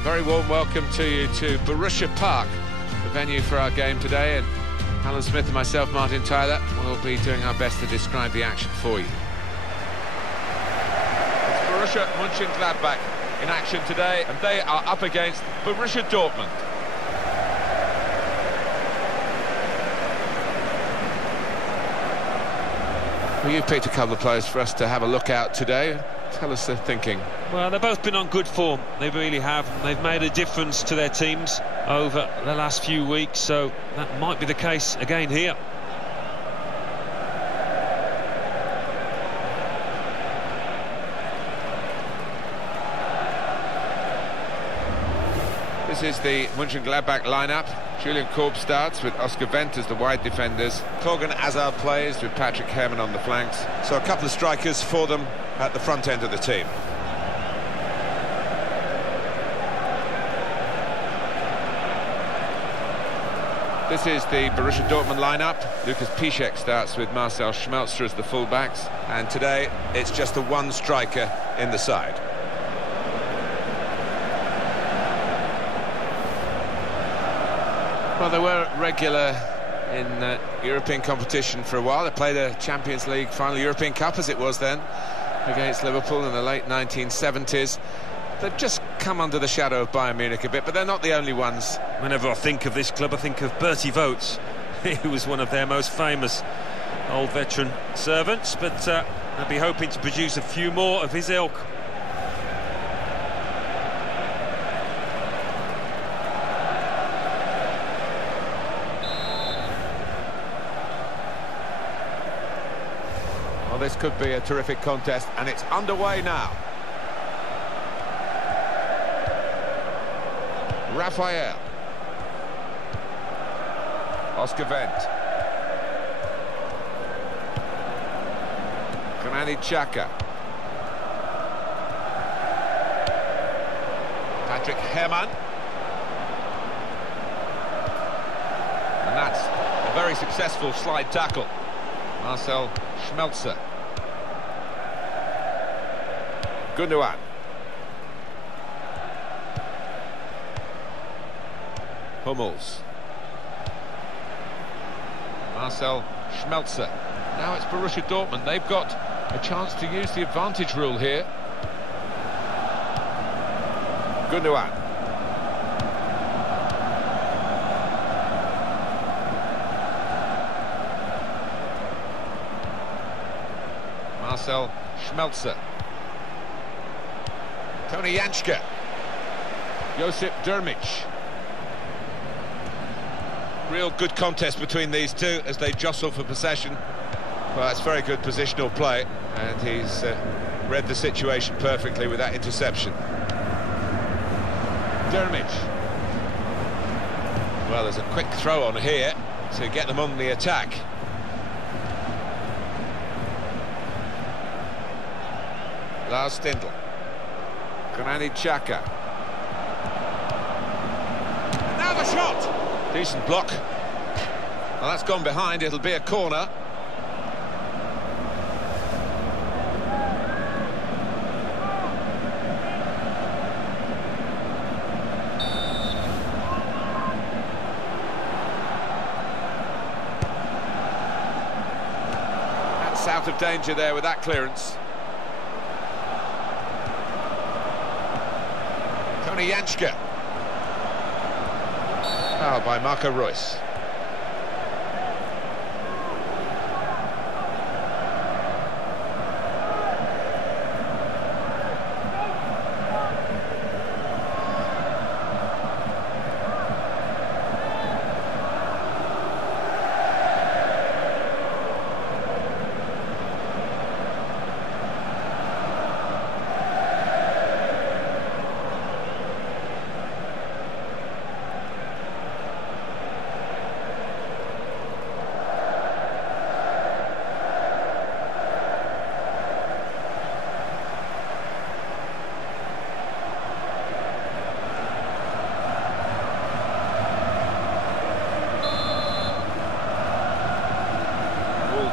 A very warm welcome to you to Borussia Park, the venue for our game today, and Alan Smith and myself, Martin Tyler, will be doing our best to describe the action for you. It's Borussia Mönchengladbach in action today, and they are up against Borussia Dortmund. Well, you've picked a couple of players for us to have a look at today. Tell us the thinking. Well, they've both been on good form. They really have. They've made a difference to their teams over the last few weeks, so that might be the case again here. This is the Mönchengladbach lineup. Julian Korb starts with Oscar Wendt as the wide defenders. Thorgan Hazard plays with Patrick Herrmann on the flanks. So a couple of strikers for them at the front end of the team. This is the Borussia Dortmund lineup. Lucas Piszczek starts with Marcel Schmelzer as the fullbacks. And today it's just the one striker in the side. Well, they were regular in European competition for a while. They played a Champions League final, European Cup as it was then, against Liverpool in the late 1970s. They've just come under the shadow of Bayern Munich a bit, but they're not the only ones. Whenever I think of this club, I think of Bertie Vogts. He was one of their most famous old veteran servants, but they'll be hoping to produce a few more of his ilk. Well, this could be a terrific contest, and it's underway now. Raphael. Oscar Wendt. Granit Xhaka. Patrick Herrmann. And that's a very successful slide tackle. Marcel Schmelzer. Gundogan. Hummels. Marcel Schmelzer. Now it's Borussia Dortmund. They've got a chance to use the advantage rule here. Gundogan. Marcel Schmelzer. Tony Janschke. Josip Drmic. Real good contest between these two as they jostle for possession. Well, that's very good positional play, and he's read the situation perfectly with that interception. Drmic. Well, there's a quick throw on here to get them on the attack. Lars Stindl. Granit Xhaka. Now the shot! Decent block. Well, that's gone behind. It'll be a corner. That's out of danger there with that clearance. Tony Janschke. Foul by Marco Reus.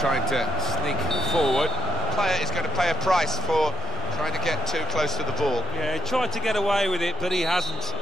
Trying to sneak forward. Player is going to pay a price for Trying to get too close to the ball. Yeah, he tried to get away with it, but he hasn't.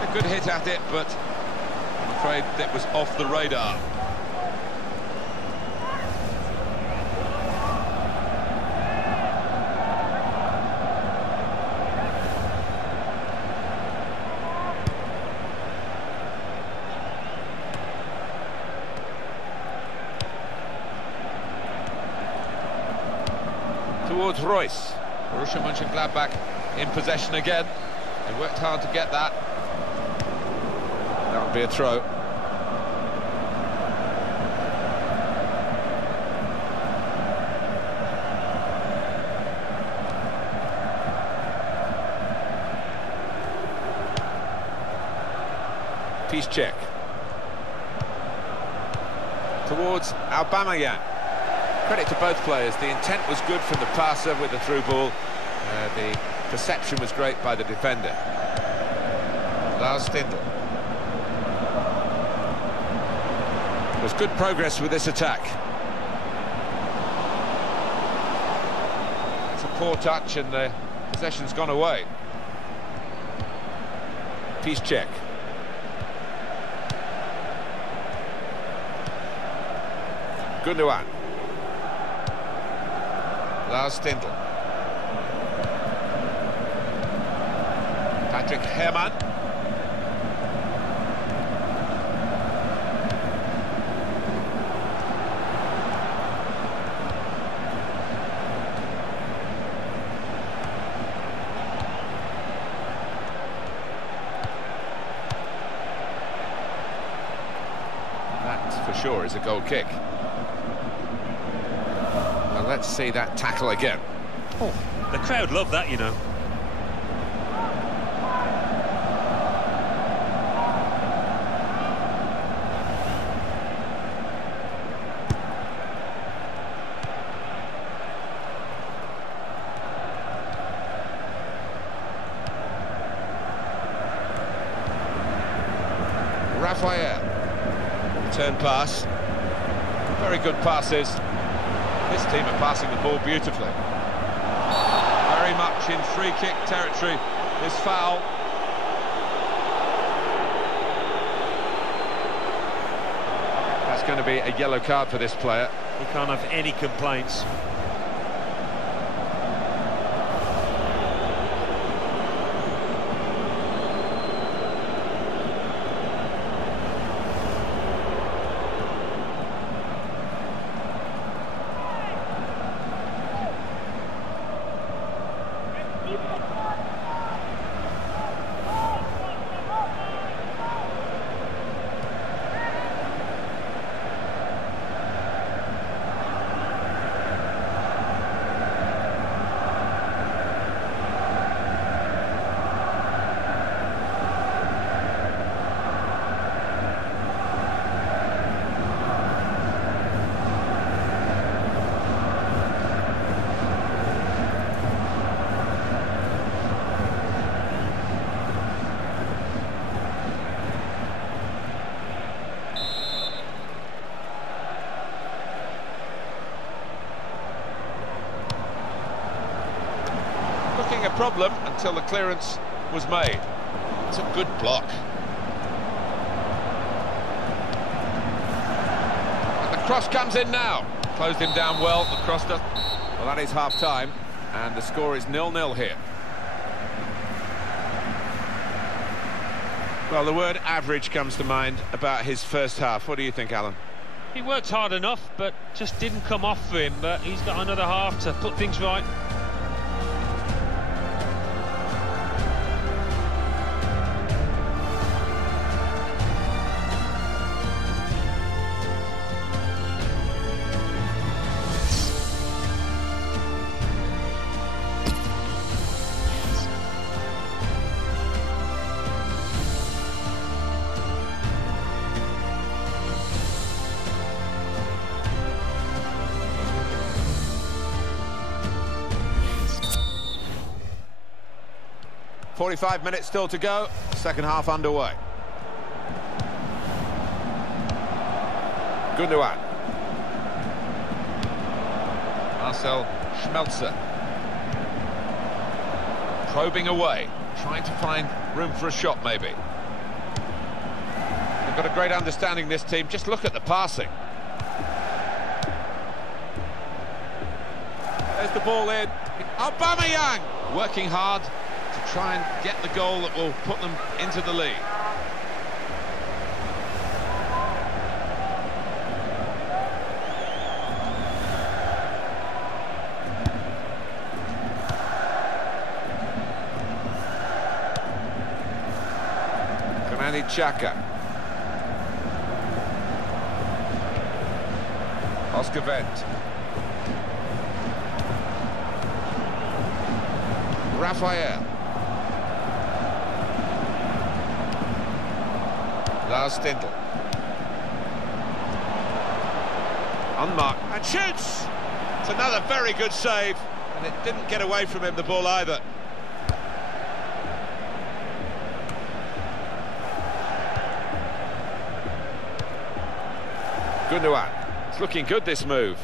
A good hit at it, but I'm afraid that was off the radar. Towards Royce. Borussia Mönchengladbach in possession again. They worked hard to get that. That would be a throw. Peace check. Towards AVerMedia. Credit to both players. The intent was good from the passer with the through ball. The perception was great by the defender. Lars Stindl. There's good progress with this attack. It's a poor touch and the possession's gone away. Peace check. Gundogan. Lars Stindl. Patrick Herrmann. That, for sure, is a goal kick. Let's see that tackle again. Oh, the crowd love that, you know. Raphael. Return pass. Very good passes. This team are passing the ball beautifully. Very much in free-kick territory, this foul. That's going to be a yellow card for this player. He can't have any complaints. A problem until the clearance was made. It's a good block. And the cross comes in now. Closed him down well. The cross does. Well, that is half-time, and the score is 0-0 here. Well, the word average comes to mind about his first half. What do you think, Alan? He worked hard enough, but just didn't come off for him. But he's got another half to put things right. 45 minutes still to go, second half underway. Gundogan. Marcel Schmelzer. Probing away, trying to find room for a shot maybe. They've got a great understanding, this team. Just look at the passing. There's the ball in. AVerMedia working hard to try and get the goal that will put them into the lead. Chaka. Oscar Wendt. Raphael. Lars Stindl. Unmarked. And shoots! It's another very good save. And it didn't get away from him, the ball, either. Gundogan. It's looking good, this move.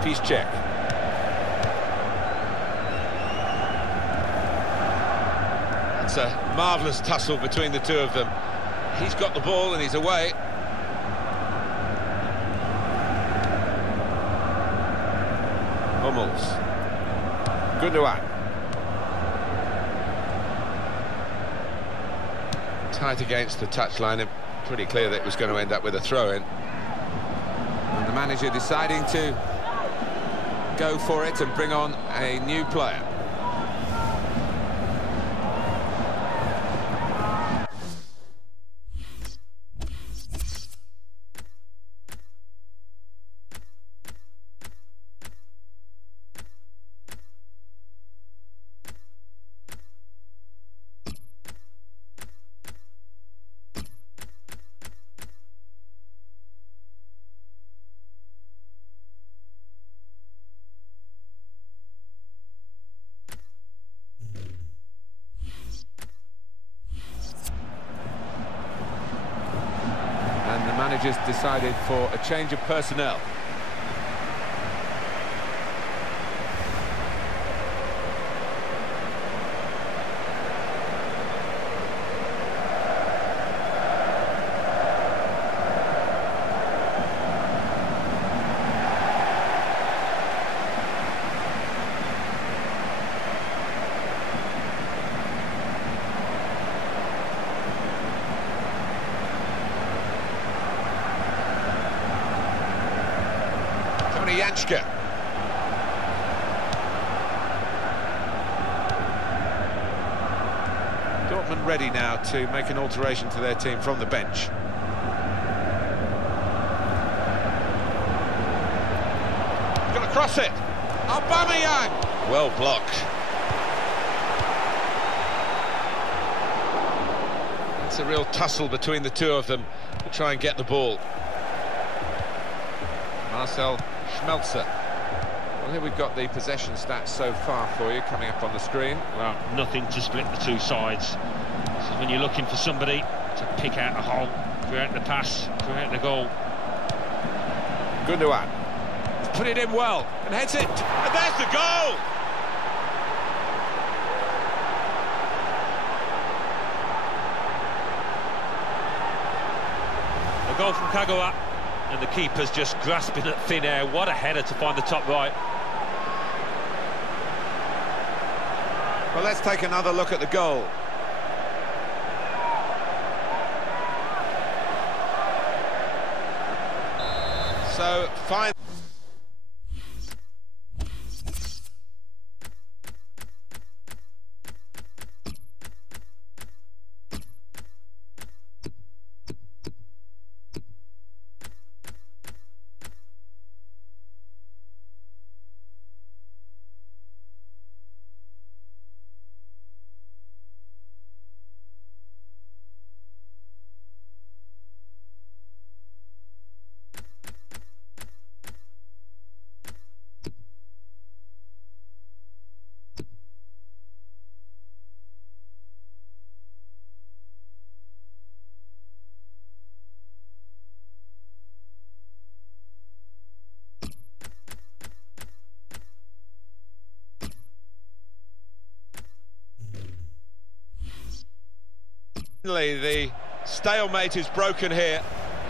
Piszczek. That's a marvellous tussle between the two of them. He's got the ball and he's away. Hummels. Gundogan. Tight against the touchline. Pretty clear that it was going to end up with a throw-in. And the manager deciding to go for it and bring on a new player. Managers decided for a change of personnel. Janschke. Dortmund ready now to make an alteration to their team from the bench. Got to cross it. AVerMedia. Well blocked. It's a real tussle between the two of them to try and get the ball. Marcel Schmelzer. Well, here we've got the possession stats so far for you coming up on the screen. Well, nothing to split the two sides. This is when you're looking for somebody to pick out a hole, create the pass, create the goal. Gundogan. Put it in well and heads it. And there's the goal! A goal from Kagawa. And the keeper's just grasping at thin air. What a header to find the top right. Well, let's take another look at the goal. So, fine. The stalemate is broken here,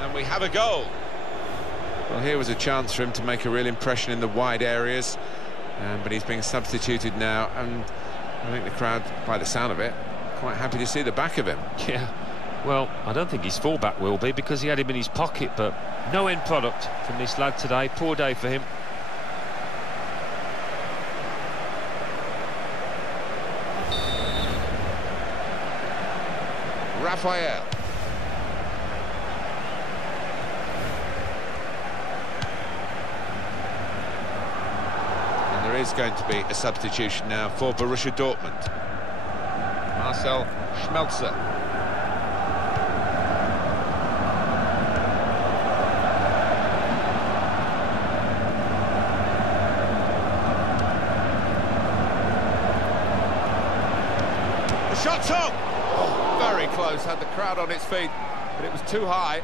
and we have a goal. Well, here was a chance for him to make a real impression in the wide areas, but he's being substituted now, and I think the crowd, by the sound of it, quite happy to see the back of him. Yeah, well, I don't think his fullback will be, because he had him in his pocket, but no end product from this lad today. Poor day for him. Raphael. And there is going to be a substitution now for Borussia Dortmund. Marcel Schmelzer. The shot's on! Very close, had the crowd on its feet, but it was too high.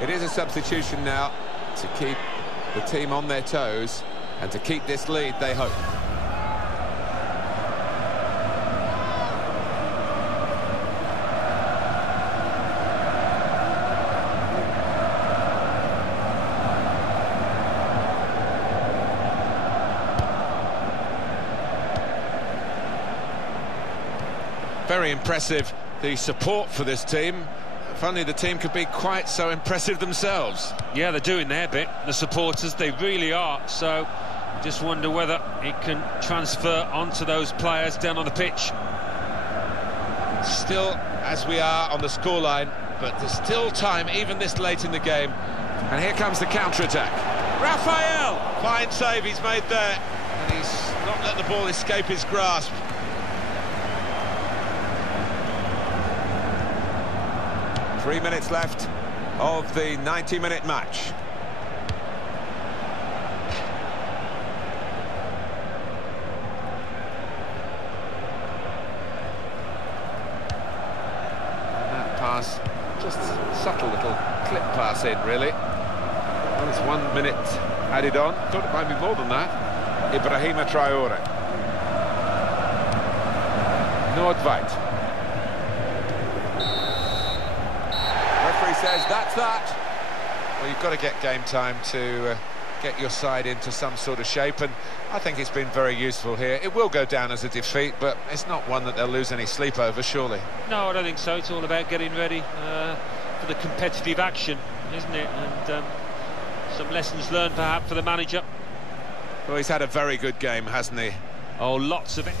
It is a substitution now to keep the team on their toes and to keep this lead, they hope. Very impressive, the support for this team. If only the team could be quite so impressive themselves. Yeah, they're doing their bit, the supporters, they really are. So, just wonder whether it can transfer onto those players down on the pitch. Still, as we are on the scoreline, but there's still time, even this late in the game. And here comes the counter-attack. Raphael! Fine save he's made there, and he's not let the ball escape his grasp. Three minutes left of the 90-minute match. And that pass, just a subtle little clip pass in, really. Well, it's 1 minute added on. Thought it might be more than that. Ibrahima Traore. Nordveit. Says that's that. Well, you've got to get game time to get your side into some sort of shape, and I think it's been very useful here. It will go down as a defeat, but it's not one that they'll lose any sleep over, surely. No, I don't think so. It's all about getting ready for the competitive action, isn't it? And some lessons learned, perhaps, for the manager. Well, he's had a very good game, hasn't he? Oh, lots of it.